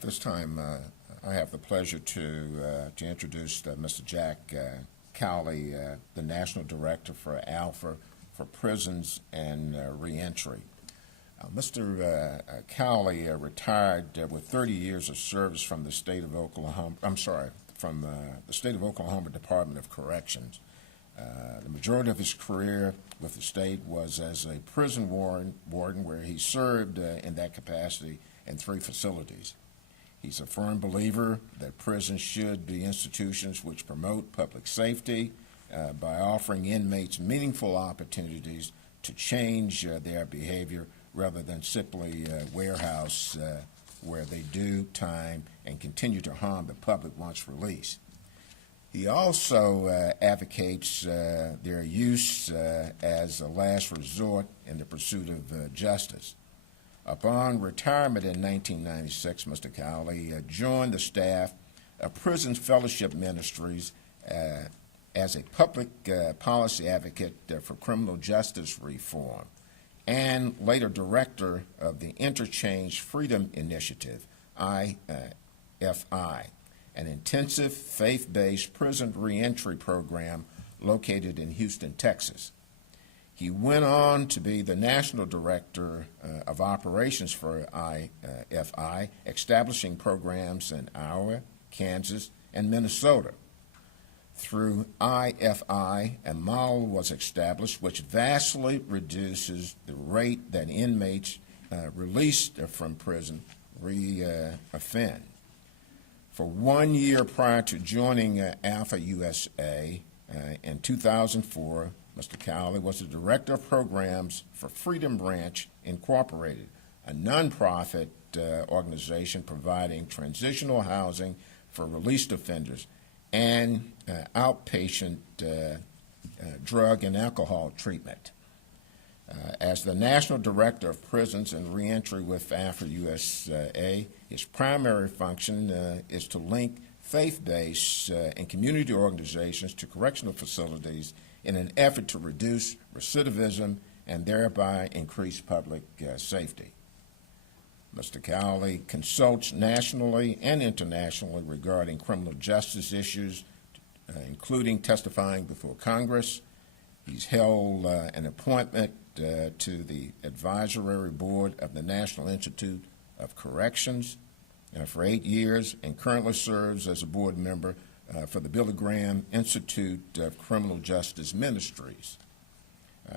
At this time, I have the pleasure to introduce Mr. Jack Cowley, the National Director for Alpha for Prisons and Reentry. Mr. Cowley retired with 30 years of service from the state of Oklahoma. From the state of Oklahoma Department of Corrections. The majority of his career with the state was as a prison warden where he served in that capacity in 3 facilities. He's a firm believer that prisons should be institutions which promote public safety by offering inmates meaningful opportunities to change their behavior rather than simply warehouse where they do time and continue to harm the public once released. He also advocates their use as a last resort in the pursuit of justice. Upon retirement in 1996, Mr. Cowley joined the staff of Prison Fellowship Ministries as a public policy advocate for criminal justice reform and later director of the Interchange Freedom Initiative, IFI, an intensive faith-based prison reentry program located in Houston, Texas. He went on to be the National Director of Operations for IFI, establishing programs in Iowa, Kansas, and Minnesota. Through IFI, a model was established which vastly reduces the rate that inmates released from prison re-offend. For 1 year prior to joining Alpha USA in 2004, Mr. Cowley was the Director of Programs for Freedom Branch Incorporated, a nonprofit organization providing transitional housing for released offenders and outpatient drug and alcohol treatment. As the National Director of Prisons and Reentry with Alpha USA, his primary function is to link faith-based and community organizations to correctional facilities in an effort to reduce recidivism and thereby increase public safety. Mr. Cowley consults nationally and internationally regarding criminal justice issues, including testifying before Congress. He's held an appointment to the Advisory Board of the National Institute of Corrections for 8 years and currently serves as a board member for the Billy Graham Institute of Criminal Justice Ministries.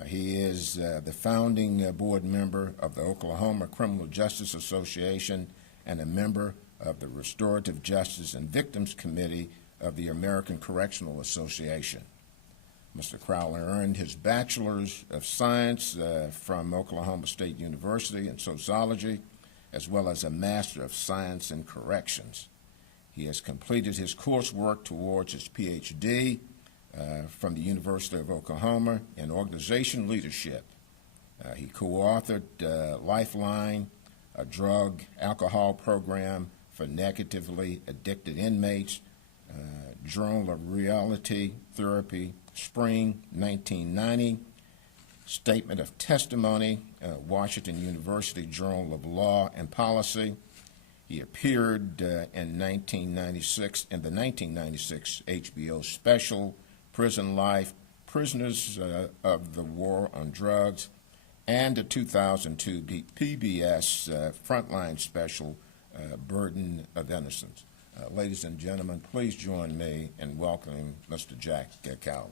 He is the founding board member of the Oklahoma Criminal Justice Association and a member of the Restorative Justice and Victims Committee of the American Correctional Association. Mr. Cowley earned his Bachelor's of Science from Oklahoma State University in sociology, as well as a Master of Science in Corrections. He has completed his coursework towards his PhD from the University of Oklahoma in organization leadership. He co-authored Lifeline, a drug alcohol program for negatively addicted inmates, Journal of Reality Therapy, Spring 1990, Statement of Testimony, Washington University Journal of Law and Policy. He appeared in 1996 in the 1996 HBO special Prison Life, Prisoners of the War on Drugs, and the 2002 PBS Frontline special, Burden of Innocence. Ladies and gentlemen, please join me in welcoming Mr. Jack Cowley.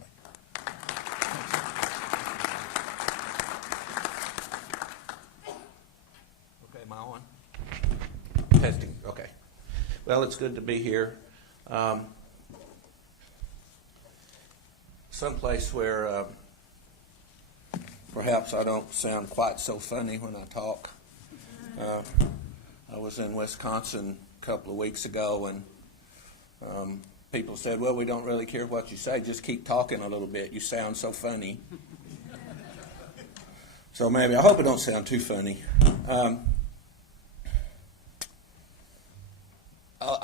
Okay, am I on? Testing, okay. Well, it's good to be here. Someplace where perhaps I don't sound quite so funny when I talk. I was in Wisconsin a couple of weeks ago, and people said, well, we don't really care what you say, just keep talking a little bit. You sound so funny. So maybe, I hope it don't sound too funny.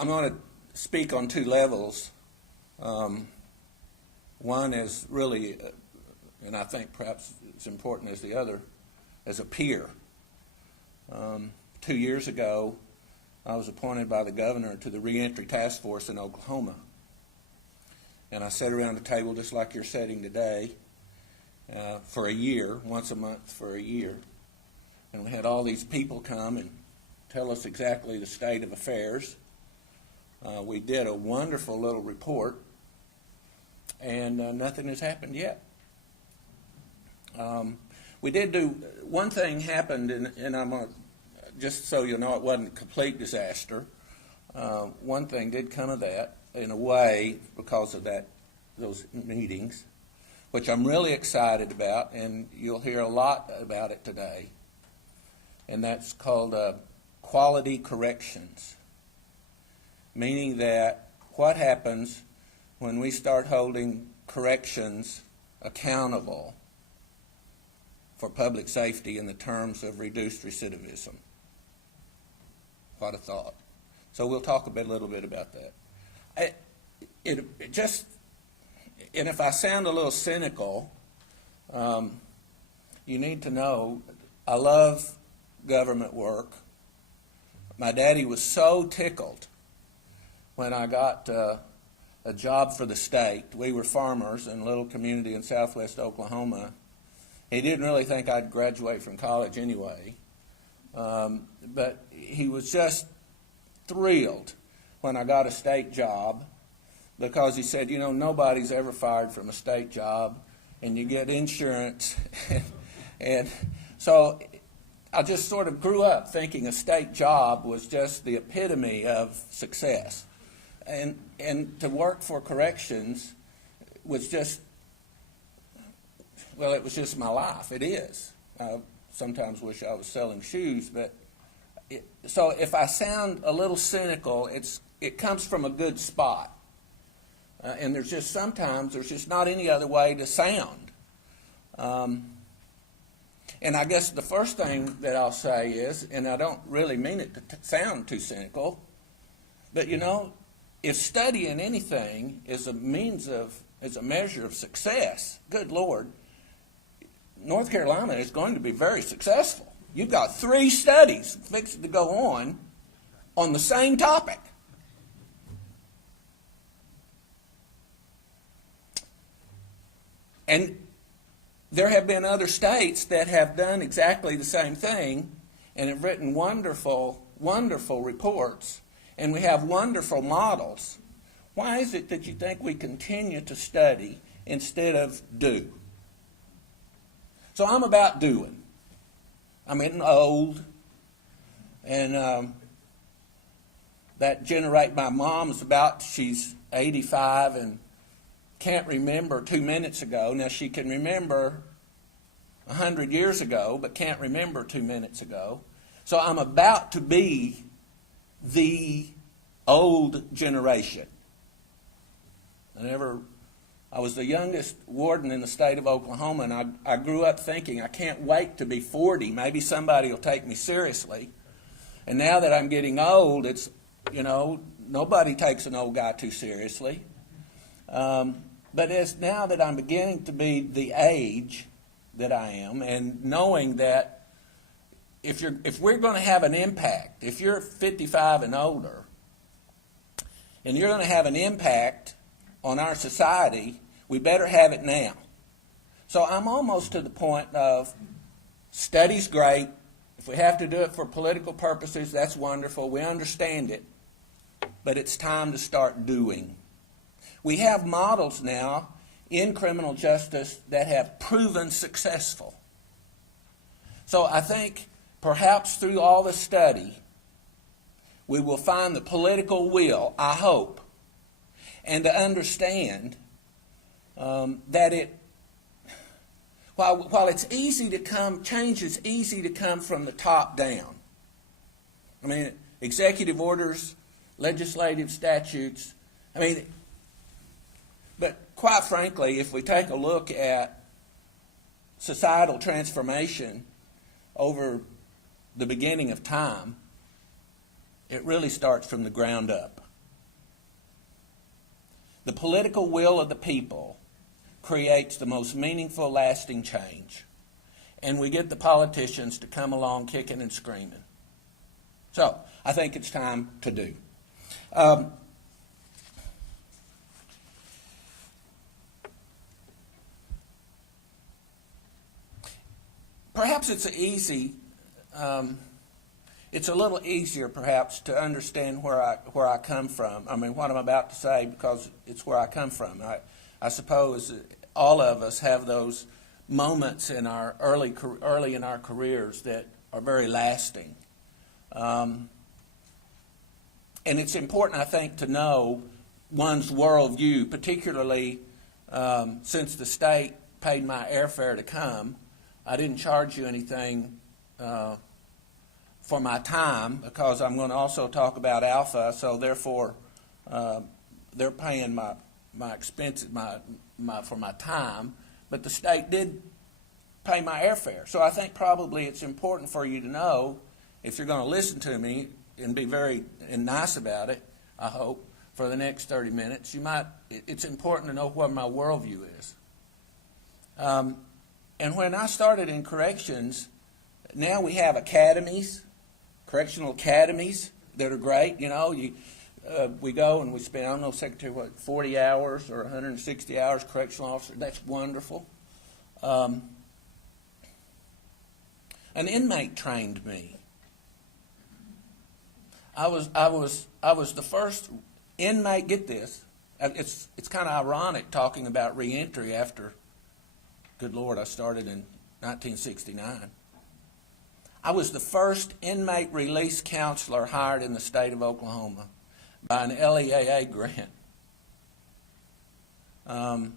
I'm going to speak on 2 levels. One is really, and I think perhaps it's important as the other, as a peer. 2 years ago, I was appointed by the governor to the Reentry Task Force in Oklahoma. And I sat around a table just like you're sitting today for a year, once a month for a year. And we had all these people come and tell us exactly the state of affairs. We did a wonderful little report, and nothing has happened yet. We did do, one thing happened, and I'm going to, just so you know it wasn't a complete disaster, one thing did come of that, in a way, because of those meetings, which I'm really excited about, and you'll hear a lot about it today, and that's called quality corrections, meaning that what happens when we start holding corrections accountable for public safety in the terms of reduced recidivism. What a thought. So we'll talk a little bit about that. It just, and if I sound a little cynical, you need to know I love government work. My daddy was so tickled when I got a job for the state. We were farmers in a little community in southwest Oklahoma. He didn't really think I'd graduate from college anyway, but he was just thrilled when I got a state job, because he said, you know, nobody's ever fired from a state job, and you get insurance. And so I just sort of grew up thinking a state job was just the epitome of success. And to work for corrections was just, well, it was just my life. It is. I sometimes wish I was selling shoes, but so if I sound a little cynical, it comes from a good spot. And there's just sometimes there's just not any other way to sound. And I guess the first thing that I'll say is, and I don't really mean it to sound too cynical, but you know, if studying anything is a measure of success, good Lord, North Carolina is going to be very successful. You've got 3 studies fixed to go on the same topic. And there have been other states that have done exactly the same thing and have written wonderful, wonderful reports, and we have wonderful models. Why is it that you think we continue to study instead of do? So I'm about doing. I'm getting old, and my mom's she's 85 and can't remember 2 minutes ago. Now she can remember 100 years ago, but can't remember 2 minutes ago. So I'm about to be the old generation. I was the youngest warden in the state of Oklahoma, and I grew up thinking, I can't wait to be 40. Maybe somebody will take me seriously. And now that I'm getting old, it's, you know, nobody takes an old guy too seriously. But it's now that I'm beginning to be the age that I am, and knowing that if we're going to have an impact, if you're 55 and older, and you're going to have an impact on our society, we better have it now. So I'm almost to the point of study's great. If we have to do it for political purposes, that's wonderful. We understand it. But it's time to start doing. We have models now in criminal justice that have proven successful. So I think perhaps through all the study, we will find the political will, I hope, and to understand that while it's easy to change is easy to come from the top down. I mean, executive orders, legislative statutes, but quite frankly, if we take a look at societal transformation over the beginning of time, it really starts from the ground up. The political will of the people creates the most meaningful, lasting change. And we get the politicians to come along kicking and screaming. So, I think it's time to do. Perhaps it's a little easier perhaps to understand where I come from. I mean, what I'm about to say, because it's where I come from. I suppose all of us have those moments in our early in our careers that are very lasting. And it's important, I think, to know one's worldview, particularly since the state paid my airfare to come. I didn't charge you anything for my time, because I'm going to also talk about Alpha, so therefore they're paying my expenses for my time, but the state did pay my airfare. So I think probably it's important for you to know, if you're going to listen to me and be very nice about it, I hope, for the next 30 minutes, it's important to know what my worldview is. And when I started in corrections, now we have academies, correctional academies that are great. You know, we go and we spend, I don't know, Secretary, 40 hours or 160 hours correctional officer. That's wonderful. An inmate trained me. I was the first inmate. Get this, it's kind of ironic talking about reentry after. Good Lord, I started in 1969. I was the first inmate release counselor hired in the state of Oklahoma by an LEAA grant. And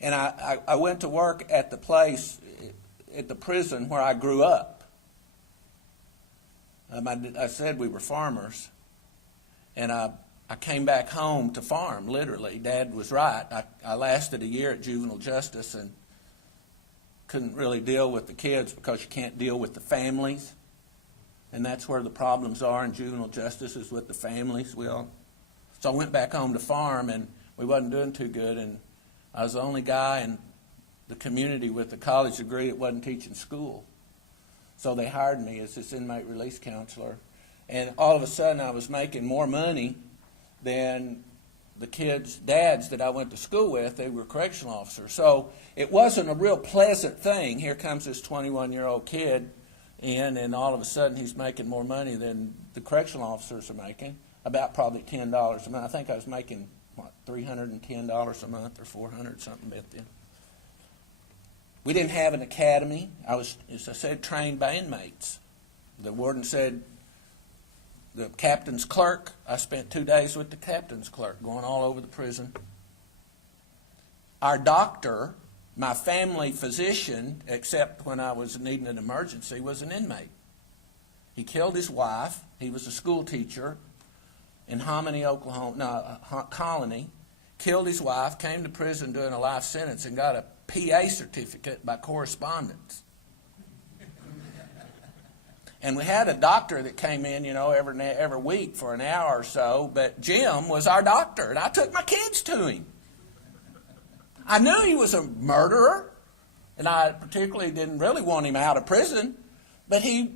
I went to work at the place, at the prison where I grew up. I said we were farmers, and I came back home to farm, literally. Dad was right. I lasted a year at juvenile justice and couldn't really deal with the kids because you can't deal with the families. And that's where the problems are in juvenile justice, is with the families. So I went back home to farm, and we wasn't doing too good. And I was the only guy in the community with a college degree that wasn't teaching school. So they hired me as this inmate release counselor. And all of a sudden I was making more money than the kids' dads that I went to school with. They were correctional officers. So it wasn't a real pleasant thing. Here comes this 21-year-old kid in, and all of a sudden he's making more money than the correctional officers are making, about probably $10 a month. I think I was making, $310 a month or $400 something back then. We didn't have an academy. I was, as I said, trained by inmates. The warden said, the captain's clerk, I spent 2 days with the captain's clerk, going all over the prison. Our doctor, my family physician, except when I was needing an emergency, was an inmate. He killed his wife. He was a school teacher in Colony. Killed his wife, came to prison doing a life sentence, and got a PA certificate by correspondence. And we had a doctor that came in, every week for an hour or so, but Jim was our doctor, and I took my kids to him. I knew he was a murderer, and I particularly didn't really want him out of prison, but he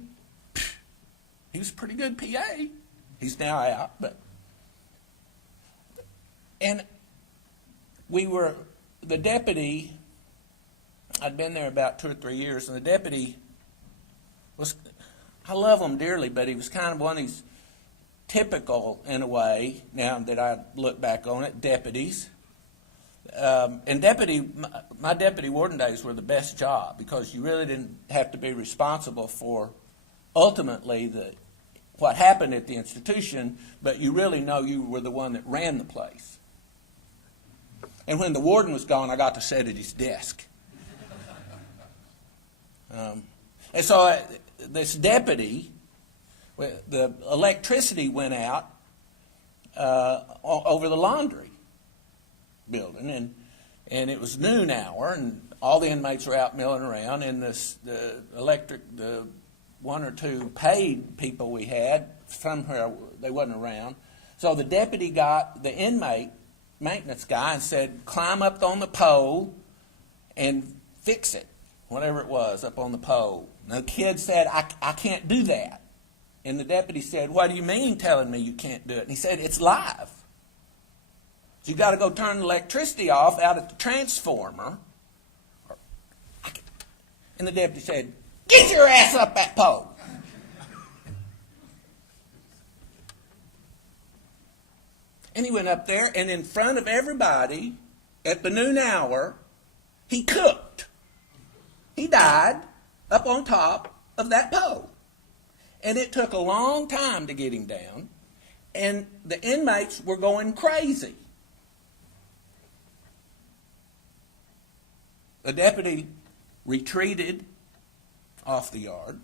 was a pretty good PA. He's now out, and the deputy, I'd been there about 2 or 3 years, and the deputy was, I love him dearly, but he was kind of one of these typical, in a way, now that I look back on it, deputies. And my deputy warden days were the best job, because you really didn't have to be responsible for ultimately what happened at the institution, but you really know you were the one that ran the place. And when the warden was gone, I got to sit at his desk. And so this deputy, the electricity went out over the laundry building, and it was noon hour, and all the inmates were out milling around, and the 1 or 2 paid people we had, somewhere they wasn't around. So the deputy got the inmate maintenance guy and said, climb up on the pole and fix it, whatever it was, up on the pole. And the kid said, I can't do that. And the deputy said, "What do you mean telling me you can't do it?" And he said, "It's live. So you got to go turn the electricity off out at the transformer." And the deputy said, "Get your ass up that pole." And he went up there, and in front of everybody, at the noon hour, he cooked. He died up on top of that pole. And it took a long time to get him down, and the inmates were going crazy. The deputy retreated off the yard,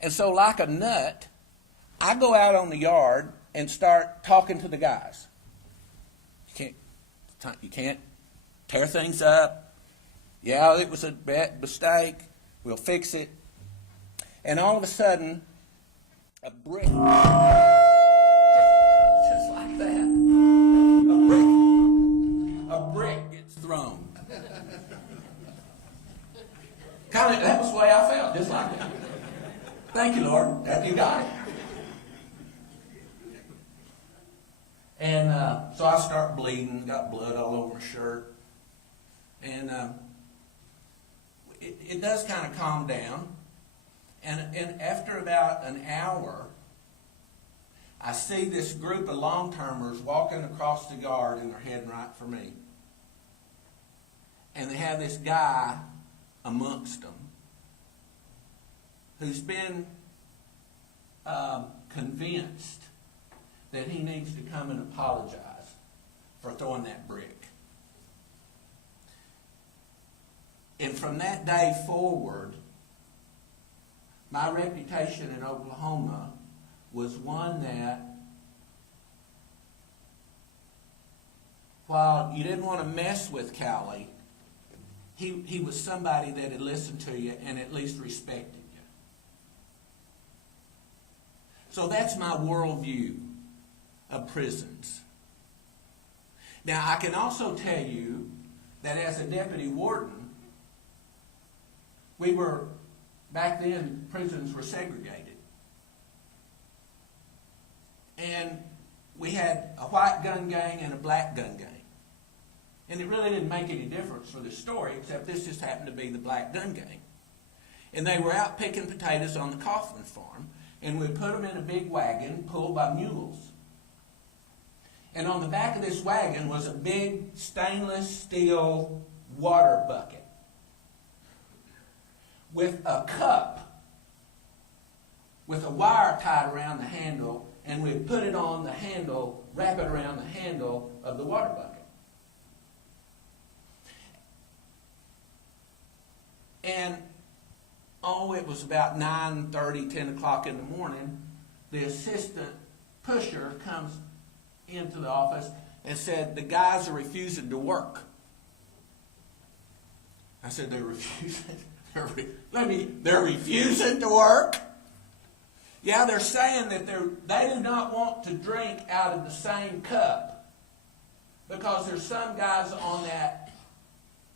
and so like a nut, I go out on the yard and start talking to the guys. You can't tear things up. Yeah, it was a bad mistake. We'll fix it. And all of a sudden, a brick, just like that, a brick gets thrown. That was the way I felt, just like that. Thank you, Lord. That you got it. And so I start bleeding, got blood all over my shirt. And it does kind of calm down. And after about an hour, I see this group of long-termers walking across the yard, and they're heading right for me. And they have this guy amongst them who's been convinced that he needs to come and apologize for throwing that brick. And from that day forward, my reputation in Oklahoma was one that, while you didn't want to mess with Cowley, he was somebody that had listened to you and at least respected you. So that's my worldview of prisons. Now, I can also tell you that as a deputy warden, back then, prisons were segregated. And we had a white gun gang and a black gun gang. And it really didn't make any difference for this story, except this just happened to be the black gun gang. And they were out picking potatoes on the Coughlin farm, and we put them in a big wagon pulled by mules. And on the back of this wagon was a big stainless steel water bucket with a cup with a wire tied around the handle, and we'd put it on the handle, wrap it around the handle of the water bucket. And, it was about 9:30, 10 o'clock in the morning, the assistant pusher comes into the office and said, "The guys are refusing to work." I said, "They're refusing? They're refusing to work?" Yeah, they're saying that they do not want to drink out of the same cup because there's some guys on that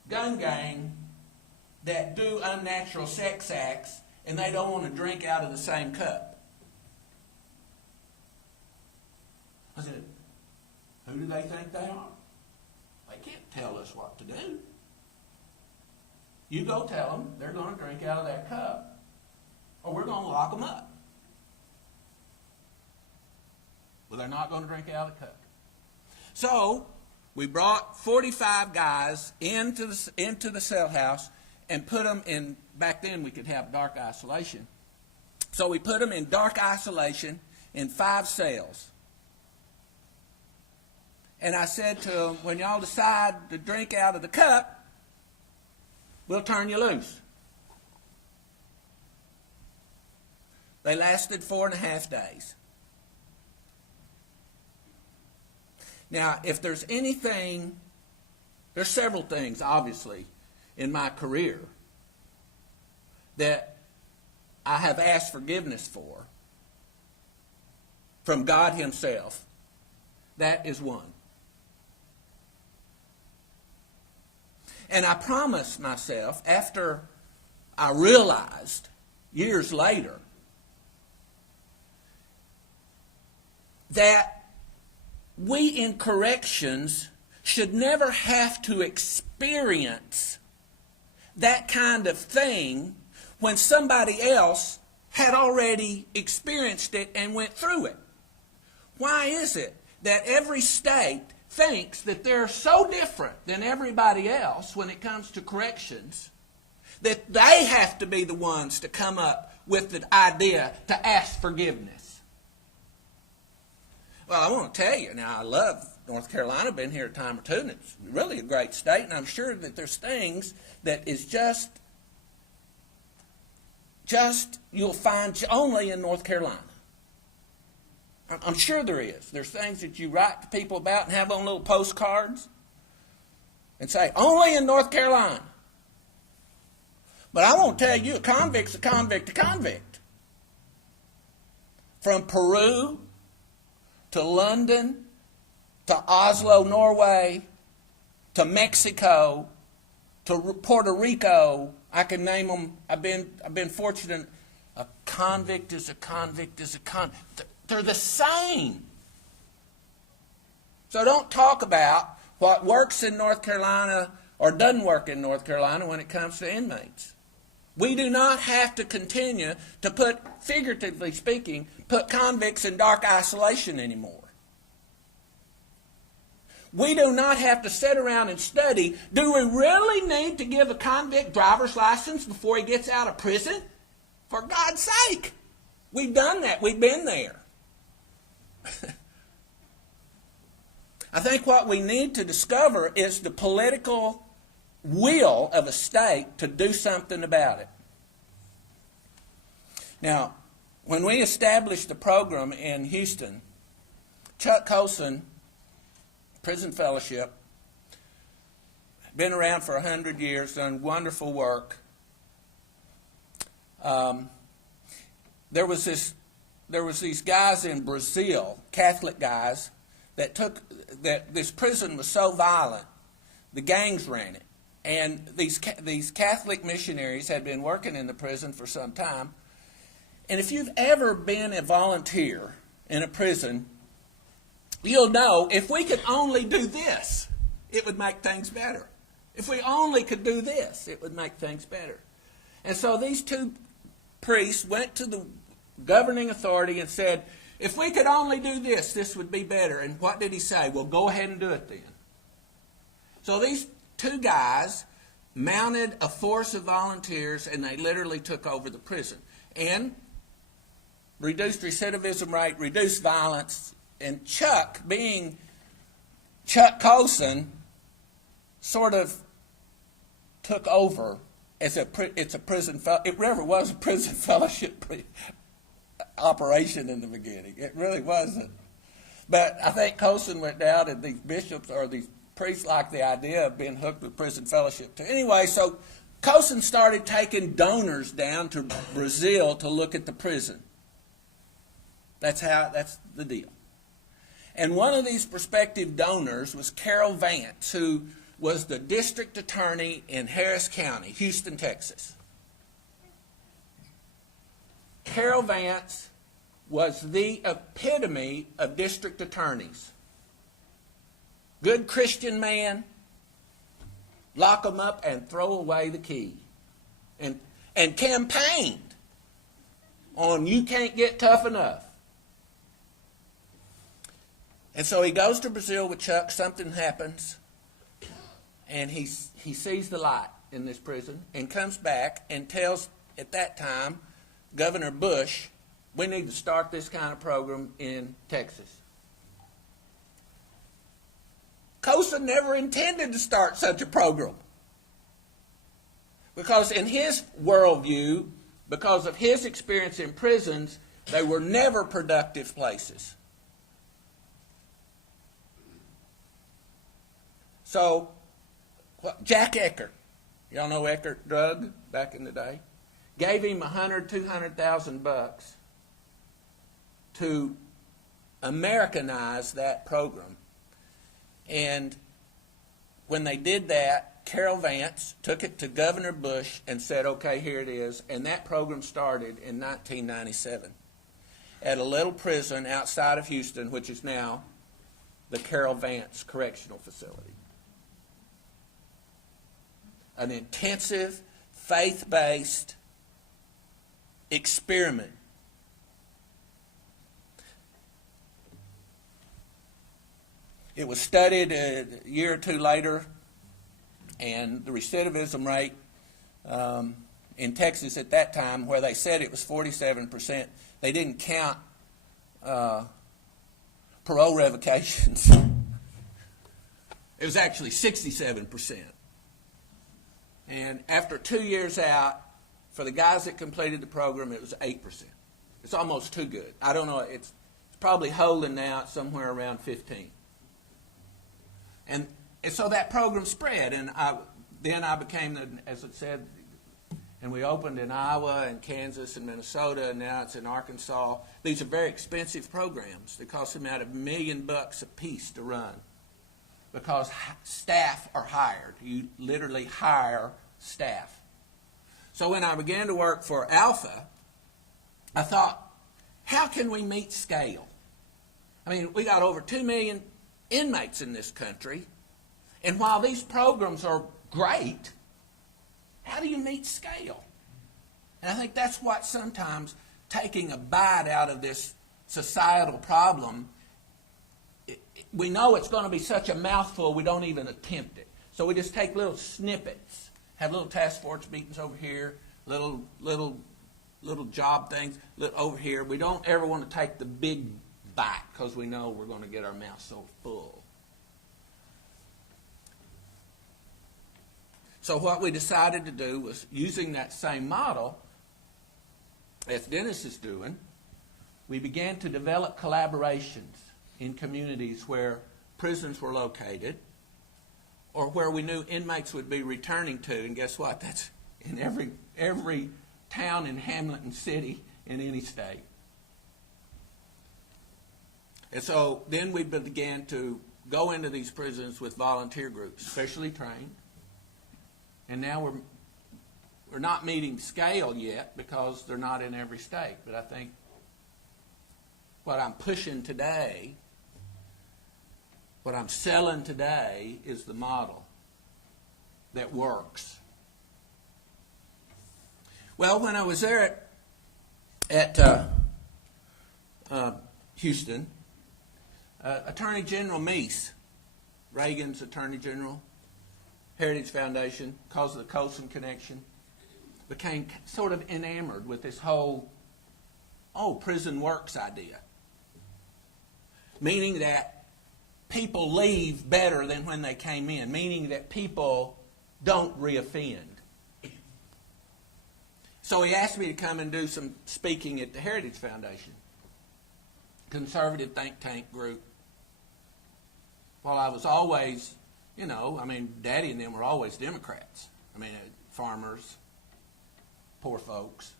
gun gang that do unnatural sex acts, and they don't want to drink out of the same cup. I said, "Who do they think they are? They can't tell us what to do. You go tell them they're going to drink out of that cup, or we're going to lock them up." Well, they're not going to drink out of the cup. So we brought 45 guys into the cell house and put them in. Back then we could have dark isolation. So we put them in dark isolation in 5 cells. And I said to them, "When y'all decide to drink out of the cup, we'll turn you loose." They lasted 4.5 days. Now, if there's anything, there's several things, obviously, in my career that I have asked forgiveness for from God Himself. That is one. And I promised myself, after I realized years later that we in corrections should never have to experience that kind of thing when somebody else had already experienced it and went through it. Why is it that every state thinks that they're so different than everybody else when it comes to corrections that they have to be the ones to come up with the idea to ask forgiveness? Well, I want to tell you, now I love North Carolina, been here a time or two, and it's really a great state, and I'm sure that there's things that is just you'll find only in North Carolina. I'm sure there is. There's things that you write to people about and have on little postcards and say, only in North Carolina. But I won't tell you, a convict's a convict, a convict. From Peru to London to Oslo, Norway, to Mexico, to Puerto Rico, I can name them. I've been fortunate. A convict is a convict is a convict. They're the same. So don't talk about what works in North Carolina or doesn't work in North Carolina when it comes to inmates. We do not have to continue to put, figuratively speaking, put convicts in dark isolation anymore. We do not have to sit around and study, do we really need to give a convict driver's license before he gets out of prison? For God's sake. We've done that. We've been there. I think what we need to discover is the political will of a state to do something about it. Now, when we established the program in Houston, Chuck Colson, Prison Fellowship, been around for 100 years, done wonderful work. There was these guys in Brazil, Catholic guys, that this prison was so violent, the gangs ran it. And these Catholic missionaries had been working in the prison for some time. And if you've ever been a volunteer in a prison, you'll know if we could only do this, it would make things better. If we only could do this, it would make things better. And so these two priests went to the governing authority and said, if we could only do this, this would be better. And what did he say? Well, go ahead and do it then. So these two guys mounted a force of volunteers, and they literally took over the prison. And reduced recidivism rate, reduced violence. And Chuck, being Chuck Colson, sort of took over as it never was a prison fellowship operation in the beginning. It really wasn't. But I think Colson went down, and these bishops or these priests liked the idea of being hooked with prison fellowship too. Anyway, so Colson started taking donors down to Brazil to look at the prison. That's the deal. And one of these prospective donors was Carol Vance, who was the district attorney in Harris County, Houston, Texas. Carol Vance was the epitome of district attorneys. Good Christian man, lock them up and throw away the key. And campaigned on you can't get tough enough. And so he goes to Brazil with Chuck, something happens, and he sees the light in this prison and comes back and tells, at that time, Governor Bush, we need to start this kind of program in Texas. Colson never intended to start such a program. Because in his worldview, because of his experience in prisons, they were never productive places. So, Jack Eckert, y'all know Eckert drug back in the day, gave him $200,000 to Americanize that program. And when they did that, Carol Vance took it to Governor Bush and said, okay, here it is. And that program started in 1997. at a little prison outside of Houston, which is now the Carol Vance Correctional Facility. An intensive, faith-based experiment. It was studied a year or two later, and the recidivism rate in Texas at that time, where they said it was 47%, they didn't count parole revocations. It was actually 67%. And after 2 years out, for the guys that completed the program, it was 8%. It's almost too good. I don't know. It's probably holding now at somewhere around 15. And so that program spread, and then I became, as it said, and we opened in Iowa and Kansas and Minnesota, and now it's in Arkansas. These are very expensive programs. They cost them about $1 million a piece to run because staff are hired. You literally hire staff. So when I began to work for Alpha, I thought, how can we meet scale? I mean, we got over 2 million inmates in this country, and while these programs are great, how do you meet scale? And I think that's what sometimes taking a bite out of this societal problem, we know it's going to be such a mouthful we don't even attempt it. So we just take little snippets, have little task force meetings over here, little job things over here. We don't ever want to take the big bite because we know we're going to get our mouth so full. So what we decided to do was, using that same model, as Dennis is doing, we began to develop collaborations in communities where prisons were located or where we knew inmates would be returning to. And guess what? That's in every town and hamlet and city in any state. And so then we began to go into these prisons with volunteer groups, specially trained. And now we're not meeting scale yet because they're not in every state. But I think what I'm pushing today, what I'm selling today, is the model that works. Well, when I was there at Houston, Attorney General Meese, Reagan's Attorney General, Heritage Foundation, because of the Colson connection, became sort of enamored with this whole, prison works idea. Meaning that people leave better than when they came in. Meaning that people don't reoffend. So he asked me to come and do some speaking at the Heritage Foundation, conservative think tank group. Well, I was always, Daddy and them were always Democrats. Farmers, poor folks.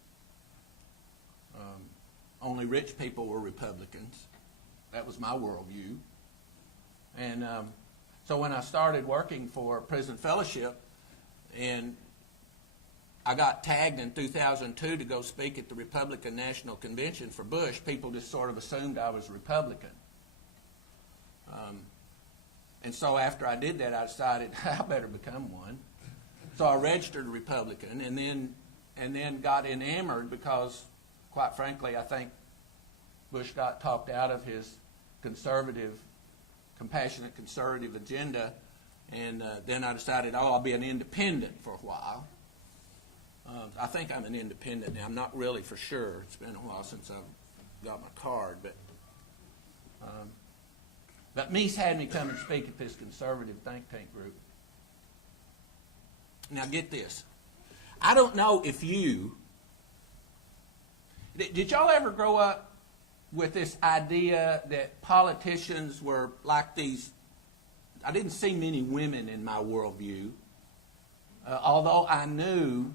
Only rich people were Republicans. That was my worldview. And so when I started working for Prison Fellowship, and I got tagged in 2002 to go speak at the Republican National Convention for Bush, people just sort of assumed I was Republican. And so after I did that, I decided I better become one. So I registered a Republican, and then got enamored because, quite frankly, I think Bush got talked out of his compassionate conservative agenda, and then I decided, I'll be an independent for a while. I think I'm an independent now. I'm not really for sure. It's been a while since I've got my card, but Meese had me come and speak at this conservative think tank group. Now get this. I don't know if did y'all ever grow up with this idea that politicians were like these? I didn't see many women in my worldview, although I knew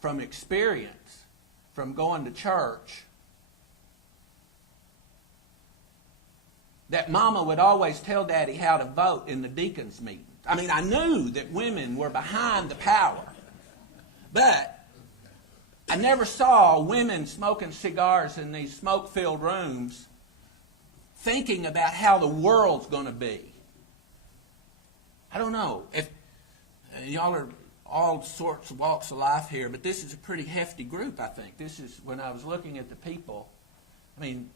from experience, from going to church, that Mama would always tell Daddy how to vote in the deacons' meeting. I knew that women were behind the power. But I never saw women smoking cigars in these smoke-filled rooms thinking about how the world's going to be. I don't know. If y'all are all sorts of walks of life here, but this is a pretty hefty group, I think. This is, when I was looking at the people, I mean,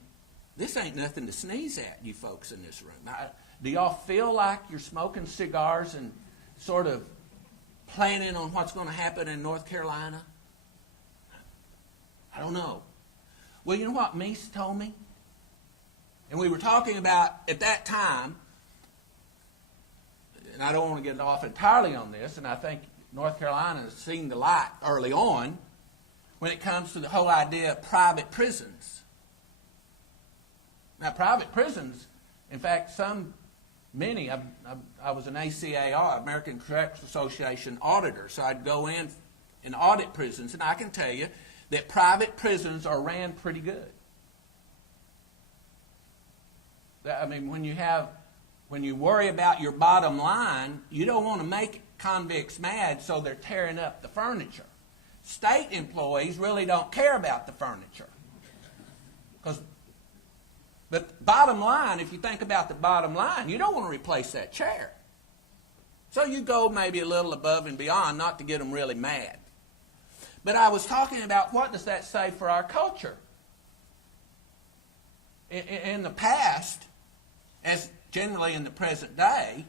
this ain't nothing to sneeze at, you folks in this room. Do y'all feel like you're smoking cigars and sort of planning on what's going to happen in North Carolina? I don't know. Well, you know what Meese told me? And we were talking about, at that time, and I don't want to get off entirely on this, and I think North Carolina has seen the light early on when it comes to the whole idea of private prisons. Now, private prisons, in fact, many, I was an ACAR, American Correctional Association auditor, so I'd go in and audit prisons, and I can tell you that private prisons are ran pretty good. I mean, when you worry about your bottom line, you don't want to make convicts mad, so they're tearing up the furniture. State employees really don't care about the furniture. But bottom line, if you think about the bottom line, you don't want to replace that chair. So you go maybe a little above and beyond, not to get them really mad. But I was talking about, what does that say for our culture? In the past, as generally in the present day,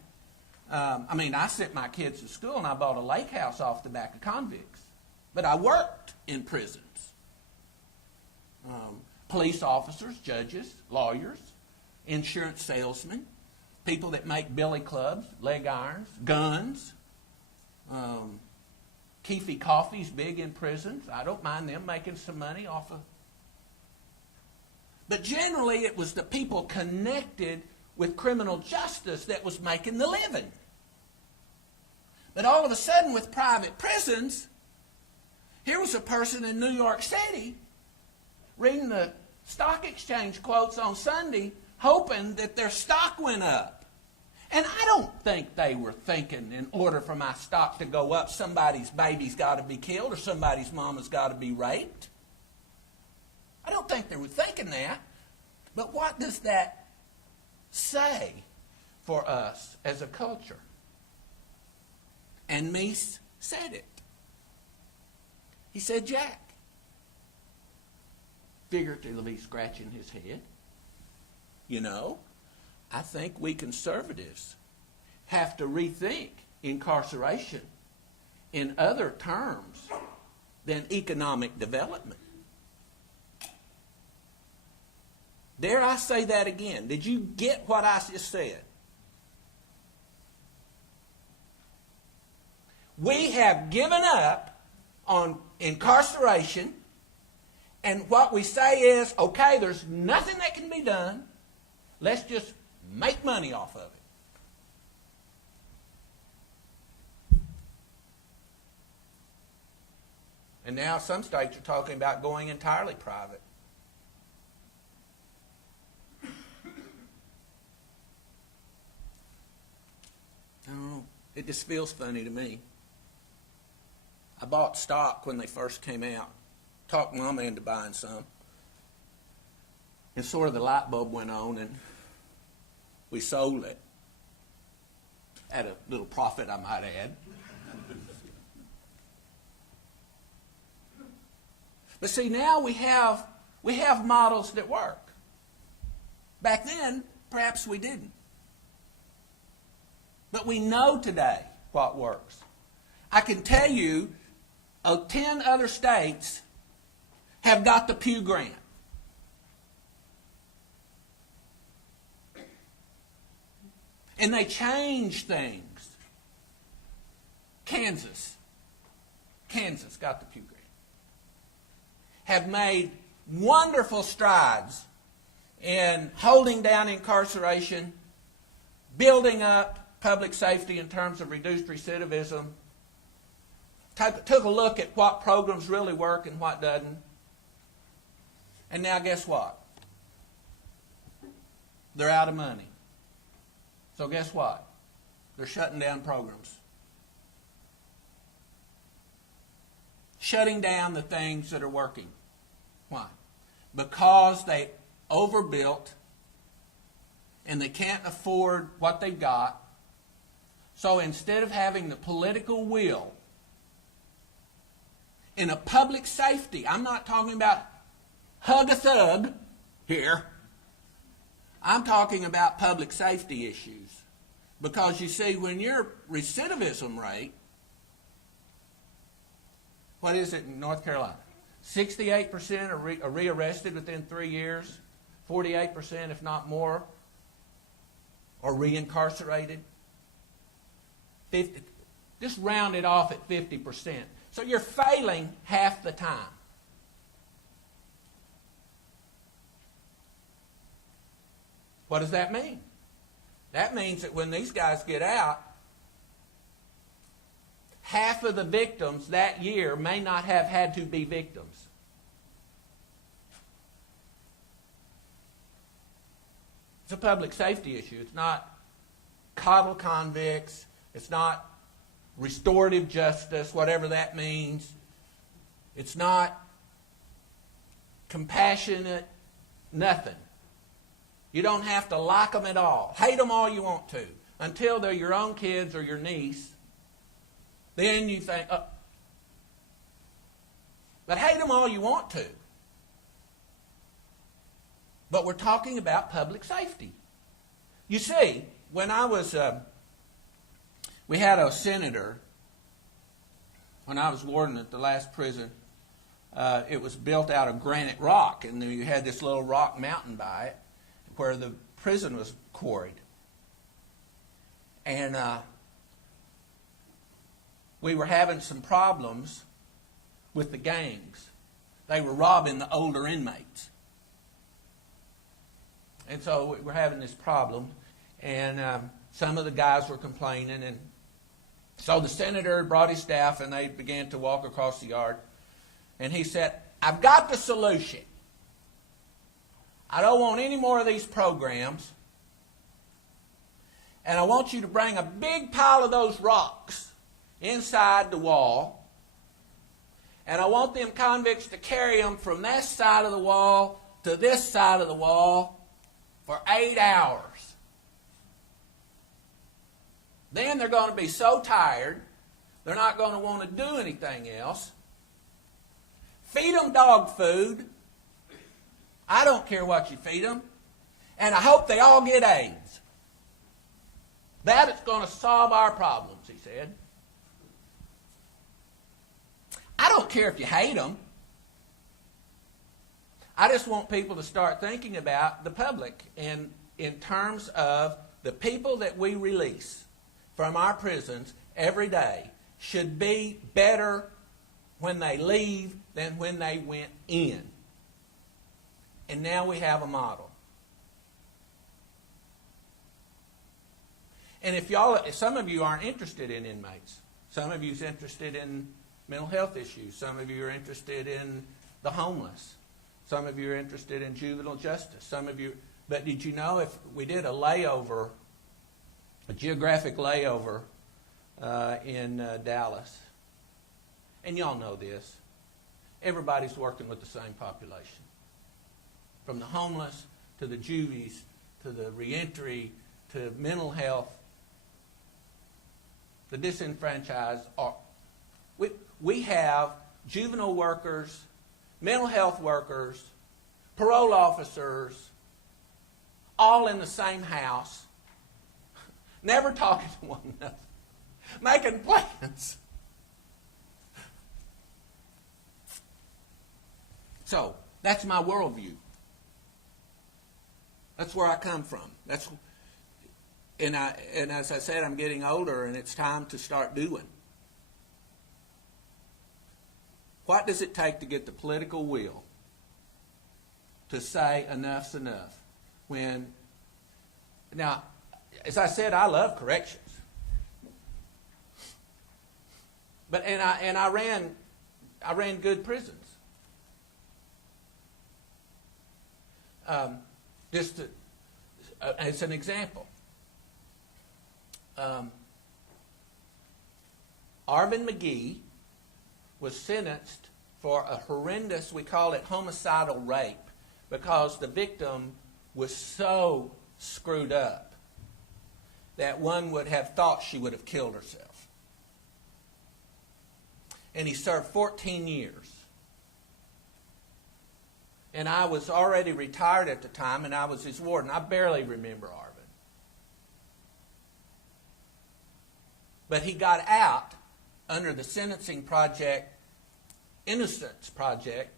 I sent my kids to school and I bought a lake house off the back of convicts. But I worked in prisons. Police officers, judges, lawyers, insurance salesmen, people that make billy clubs, leg irons, guns. Keefy Coffee's big in prisons. I don't mind them making some money off of. But generally it was the people connected with criminal justice that was making the living. But all of a sudden with private prisons, here was a person in New York City reading the stock exchange quotes on Sunday, hoping that their stock went up. And I don't think they were thinking, in order for my stock to go up, somebody's baby's got to be killed or somebody's mama's got to be raped. I don't think they were thinking that. But what does that say for us as a culture? And Meese said it. He said, Jack, figuratively scratching his head, you know, I think we conservatives have to rethink incarceration in other terms than economic development. Dare I say that again? Did you get what I just said? We have given up on incarceration, and what we say is, okay, there's nothing that can be done. Let's just make money off of it. And now some states are talking about going entirely private. I don't know. It just feels funny to me. I bought stock when they first came out. Talked Mama into buying some. And sort of the light bulb went on and we sold it. At a little profit, I might add. But see, now we have models that work. Back then, perhaps we didn't. But we know today what works. I can tell you 10 other states have got the Pew Grant. And they change things. Kansas got the Pew Grant. Have made wonderful strides in holding down incarceration, building up public safety in terms of reduced recidivism. Took a look at what programs really work and what doesn't. And now guess what? They're out of money. So guess what? They're shutting down programs. shutting down the things that are working. Why? Because they overbuilt and they can't afford what they've got. So instead of having the political will in a public safety, I'm not talking about hug a thug here. I'm talking about public safety issues. Because you see, when your recidivism rate, what is it in North Carolina? 68% are rearrested within 3 years, 48%, if not more, are reincarcerated. 50, just round it off at 50%. So you're failing half the time. What does that mean? That means that when these guys get out, half of the victims that year may not have had to be victims. It's a public safety issue. It's not coddle convicts. It's not restorative justice, whatever that means. It's not compassionate, nothing. You don't have to like them at all. Hate them all you want to. Until they're your own kids or your niece. Then you think, oh. But hate them all you want to. But we're talking about public safety. You see, when I was, we had a senator, when I was warden at the last prison, it was built out of granite rock, and you had this little rock mountain by it, where the prison was quarried. And we were having some problems with the gangs. They were robbing the older inmates. And so we were having this problem, and some of the guys were complaining, and so the senator brought his staff, and they began to walk across the yard, and he said, I've got the solution. I don't want any more of these programs. And I want you to bring a big pile of those rocks inside the wall. And I want them convicts to carry them from that side of the wall to this side of the wall for 8 hours. Then they're going to be so tired, they're not going to want to do anything else. Feed them dog food. I don't care what you feed them. And I hope they all get AIDS. That is going to solve our problems, he said. I don't care if you hate them. I just want people to start thinking about the public in terms of the people that we release from our prisons every day should be better when they leave than when they went in. And now we have a model. And if some of you aren't interested in inmates, some of you are interested in mental health issues, some of you are interested in the homeless, some of you are interested in juvenile justice, some of you. But did you know if we did a geographic layover in Dallas, and y'all know this, everybody's working with the same population. From the homeless to the juvies to the reentry to mental health, the disenfranchised. We have juvenile workers, mental health workers, parole officers, all in the same house, never talking to one another, making plans. So, that's my worldview. That's where I come from. And as I said, I'm getting older, and it's time to start doing. What does it take to get the political will to say enough's enough? Now, as I said, I love corrections, but I ran good prisons. As an example, Arvin McGee was sentenced for a horrendous, we call it homicidal rape, because the victim was so screwed up that one would have thought she would have killed herself. And he served 14 years. And I was already retired at the time, and I was his warden. I barely remember Arvin. But he got out under the Sentencing Project, Innocence Project,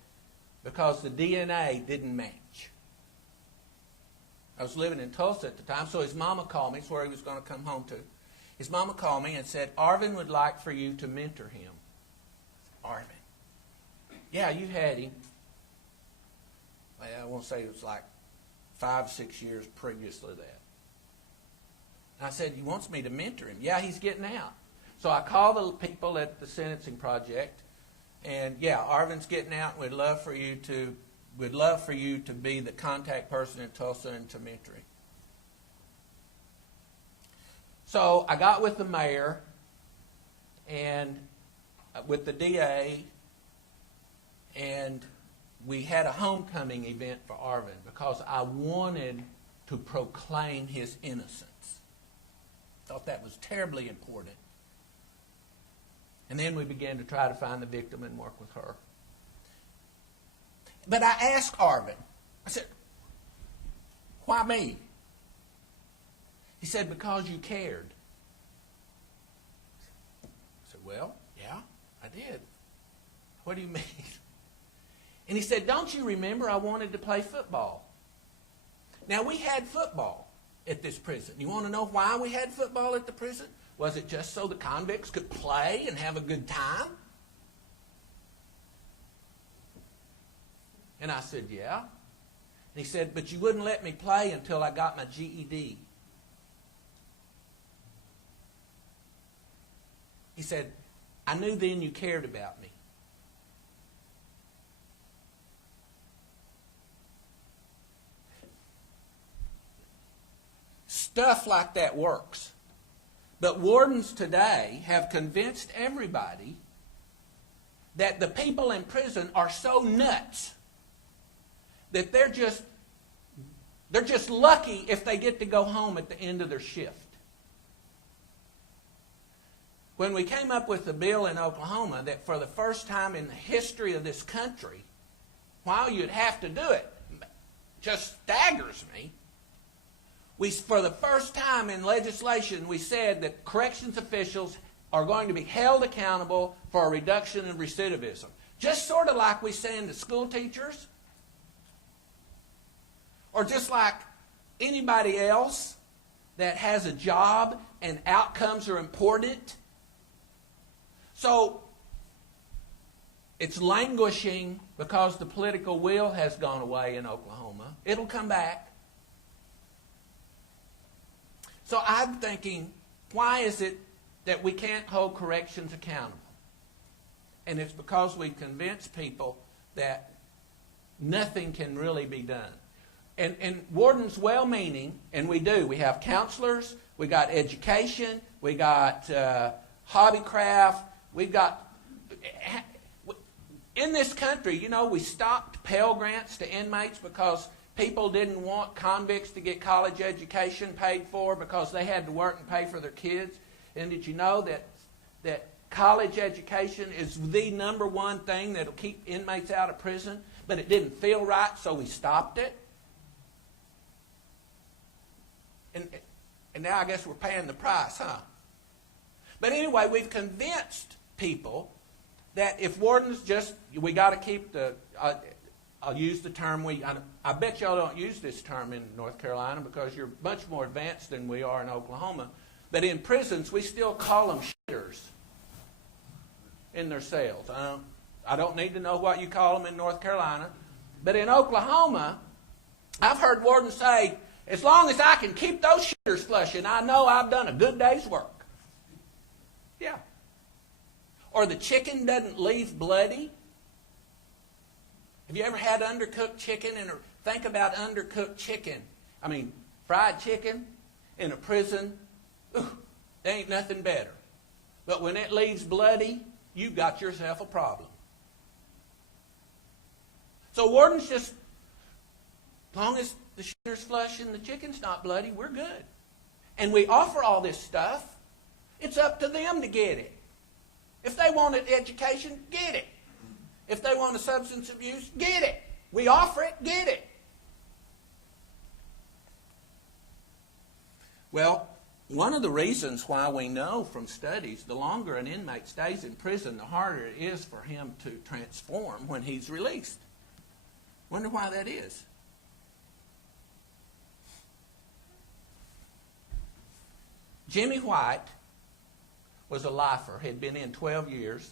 because the DNA didn't match. I was living in Tulsa at the time, so his mama called me. It's where he was going to come home to. His mama called me and said, Arvin would like for you to mentor him. Arvin. Yeah, you had him. Well, I won't say it was like 5, 6 years previous to that. And I said, he wants me to mentor him. Yeah, he's getting out. So I called the people at the Sentencing Project, and yeah, Arvin's getting out, and we'd love for you to be the contact person in Tulsa and to mentor him. So I got with the mayor and with the DA, and we had a homecoming event for Arvin because I wanted to proclaim his innocence. Thought that was terribly important. And then we began to try to find the victim and work with her. But I asked Arvin, I said, why me? He said, because you cared. I said, well, yeah, I did. What do you mean? And he said, don't you remember I wanted to play football? Now, we had football at this prison. You want to know why we had football at the prison? Was it just so the convicts could play and have a good time? And I said, yeah. And he said, but you wouldn't let me play until I got my GED. He said, I knew then you cared about me. Stuff like that works. But wardens today have convinced everybody that the people in prison are so nuts that they're just lucky if they get to go home at the end of their shift. When we came up with the bill in Oklahoma that for the first time in the history of this country, while you'd have to do it, just staggers me. For the first time in legislation, we said that corrections officials are going to be held accountable for a reduction in recidivism. Just sort of like we say to school teachers, or just like anybody else that has a job and outcomes are important. So it's languishing because the political will has gone away in Oklahoma. It'll come back. So I'm thinking, why is it that we can't hold corrections accountable? And it's because we convince people that nothing can really be done. And wardens well-meaning, and we do. We have counselors, we got education, we got hobbycraft, we've got... In this country, you know, we stopped Pell Grants to inmates because people didn't want convicts to get college education paid for because they had to work and pay for their kids. And did you know that college education is the number one thing that will keep inmates out of prison? But it didn't feel right, so we stopped it. And now I guess we're paying the price, huh? But anyway, we've convinced people that if wardens we got to keep the... I'll use the term I bet y'all don't use this term in North Carolina because you're much more advanced than we are in Oklahoma. But in prisons, we still call them shitters in their cells. I don't need to know what you call them in North Carolina. But in Oklahoma, I've heard wardens say, as long as I can keep those shitters flushing, I know I've done a good day's work. Yeah. Or the chicken doesn't leave bloody. Have you ever had undercooked chicken? Think about undercooked chicken. I mean, fried chicken in a prison. There ain't nothing better. But when it leaves bloody, you've got yourself a problem. So wardens just, as long as the shitter's flush and the chicken's not bloody, we're good. And we offer all this stuff. It's up to them to get it. If they want an education, get it. If they want a substance abuse, get it. We offer it, get it. Well, one of the reasons why we know from studies the longer an inmate stays in prison, the harder it is for him to transform when he's released. Wonder why that is. Jimmy White was a lifer, had been in 12 years,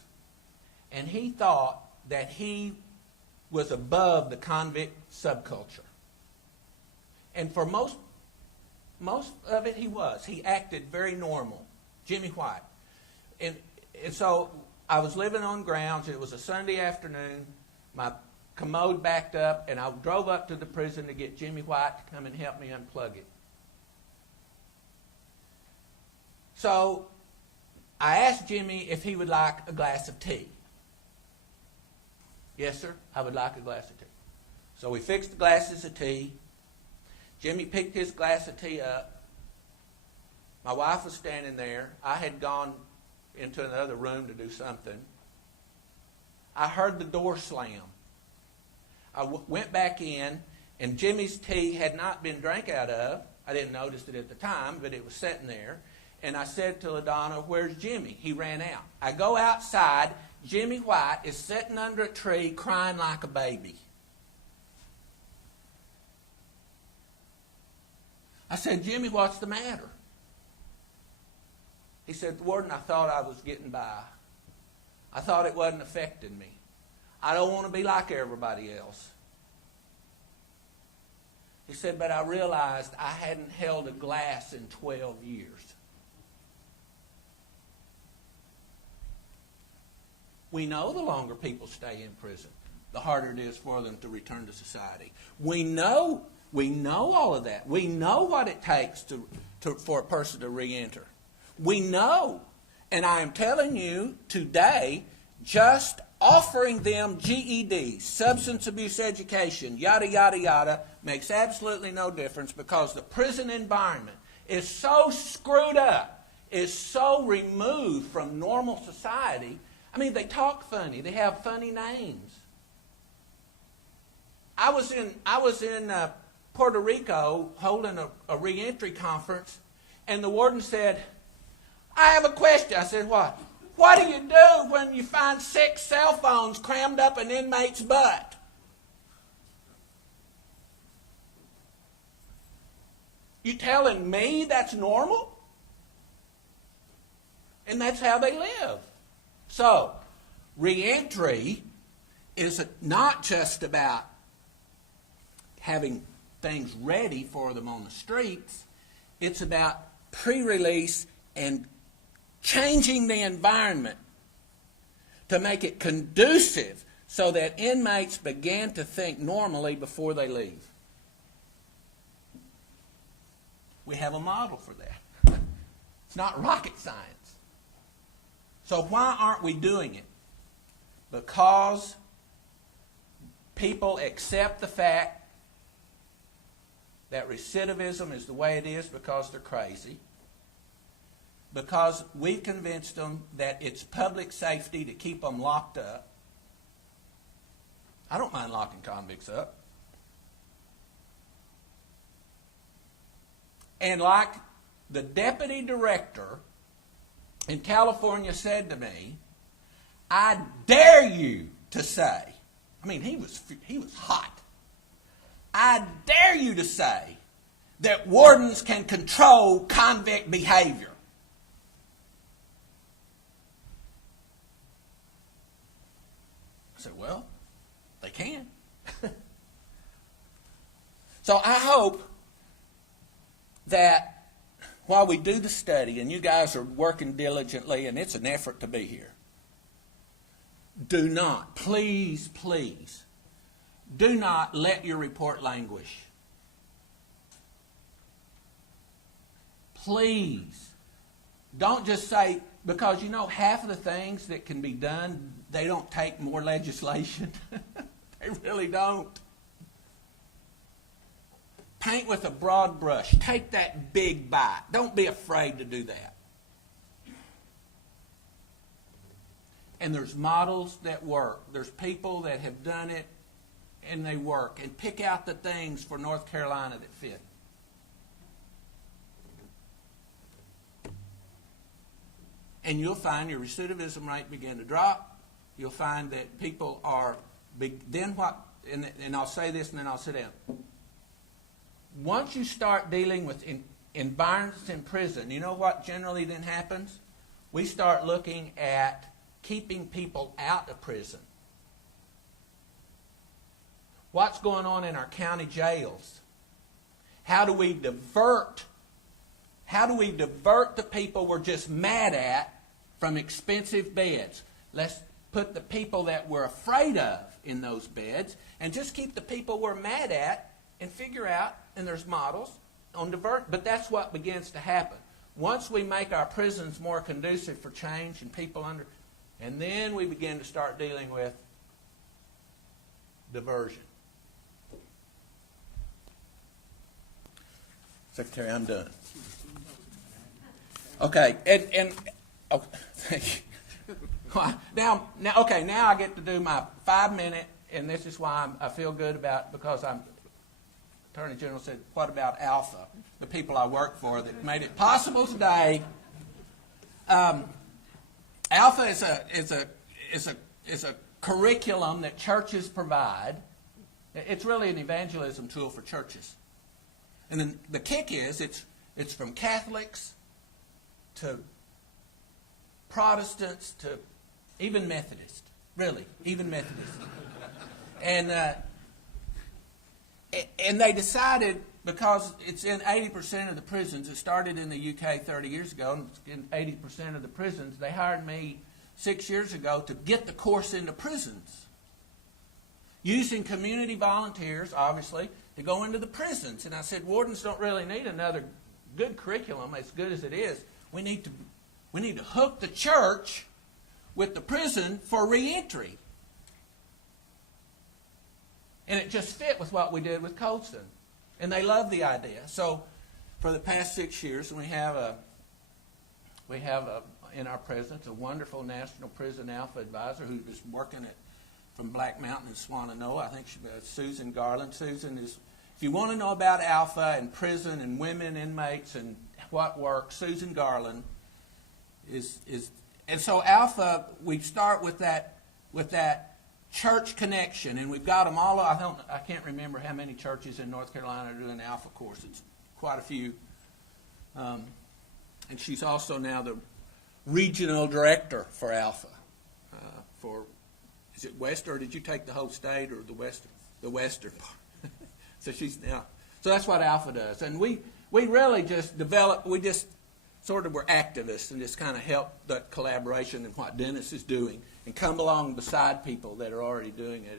and he thought that he was above the convict subculture. And for most of it he was. He acted very normal. Jimmy White. And so I was living on grounds. It was a Sunday afternoon. My commode backed up, and I drove up to the prison to get Jimmy White to come and help me unplug it. So I asked Jimmy if he would like a glass of tea. Yes, sir, I would like a glass of tea. So we fixed the glasses of tea. Jimmy picked his glass of tea up. My wife was standing there. I had gone into another room to do something. I heard the door slam. I went back in, and Jimmy's tea had not been drank out of. I didn't notice it at the time, but it was sitting there. And I said to LaDonna, "Where's Jimmy?" He ran out. I go outside. Jimmy White is sitting under a tree crying like a baby. I said, "Jimmy, what's the matter?" He said, "Warden, I thought I was getting by. I thought it wasn't affecting me. I don't want to be like everybody else." He said, "But I realized I hadn't held a glass in 12 years. We know the longer people stay in prison, the harder it is for them to return to society. We know all of that. We know what it takes for a person to reenter. We know. And I am telling you today, just offering them GEDs, substance abuse education, yada, yada, yada, makes absolutely no difference because the prison environment is so screwed up, is so removed from normal society. I mean, they talk funny. They have funny names. I was in Puerto Rico holding a reentry conference, and the warden said, "I have a question." I said, "What?" "What do you do when you find 6 cell phones crammed up an inmate's butt?" You telling me that's normal? And that's how they live. So, reentry is not just about having things ready for them on the streets. It's about pre-release and changing the environment to make it conducive so that inmates begin to think normally before they leave. We have a model for that. It's not rocket science. So why aren't we doing it? Because people accept the fact that recidivism is the way it is because they're crazy. Because we've convinced them that it's public safety to keep them locked up. I don't mind locking convicts up. And like the deputy director in California said to me, "I dare you to say," I mean, he was hot. "I dare you to say that wardens can control convict behavior." I said, "Well, they can." So I hope that while we do the study, and you guys are working diligently, and it's an effort to be here, do not, please, please, do not let your report languish. Please, don't just say, because half of the things that can be done, they don't take more legislation. They really don't. Paint with a broad brush. Take that big bite. Don't be afraid to do that. And there's models that work. There's people that have done it and they work. And pick out the things for North Carolina that fit. And you'll find your recidivism rate begin to drop. You'll find that people are then what? And I'll say this and then I'll sit down. Once you start dealing with environments in prison, you know what generally then happens? We start looking at keeping people out of prison. What's going on in our county jails? How do we divert the people we're just mad at from expensive beds? Let's put the people that we're afraid of in those beds and just keep the people we're mad at and figure out, and there's models on divert, but that's what begins to happen. Once we make our prisons more conducive for change and people and then we begin to start dealing with diversion. Secretary, I'm done. Okay, and thank you. Now, I get to do my 5-minute, and this is why I feel good about, because Attorney General said, what about Alpha, the people I work for that made it possible today? Alpha is a curriculum that churches provide. It's really an evangelism tool for churches. And then the kick is it's from Catholics to Protestants to even Methodists. Really, even Methodists. And they decided, because it's in 80% of the prisons, it started in the UK 30 years ago, and it's in 80% of the prisons, they hired me 6 years ago to get the course into prisons. Using community volunteers, obviously, to go into the prisons. And I said, wardens don't really need another good curriculum, as good as it is. We need to hook the church with the prison for reentry. And it just fit with what we did with Colston. And they loved the idea. So for the past 6 years, we have in our presence a wonderful National Prison Alpha advisor who is working from Black Mountain in Swannanoa. I think Susan Garland. Susan is, if you want to know about Alpha and prison and women inmates and what works, Susan Garland is. And so Alpha, we start with that church connection, and we've got them all. I can't remember how many churches in North Carolina are doing Alpha course. It's quite a few. And she's also now the regional director for Alpha. Is it West, or did you take the whole state, or the Western? The Western part. So that's what Alpha does. And we really just we just sort of were activists and just kind of helped that collaboration and what Dennis is doing and come along beside people that are already doing it.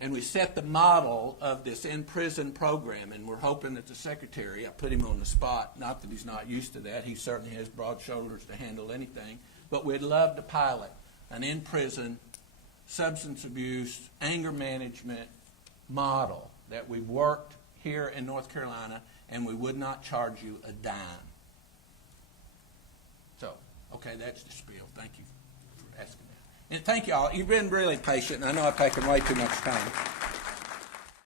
And we set the model of this in-prison program, and we're hoping that the secretary, I put him on the spot, not that he's not used to that, he certainly has broad shoulders to handle anything, but we'd love to pilot an in-prison substance abuse, anger management model that we worked here in North Carolina, and we would not charge you a dime. So, okay, that's the spiel. Thank you for asking that. And thank you all. You've been really patient, and I know I've taken way too much time.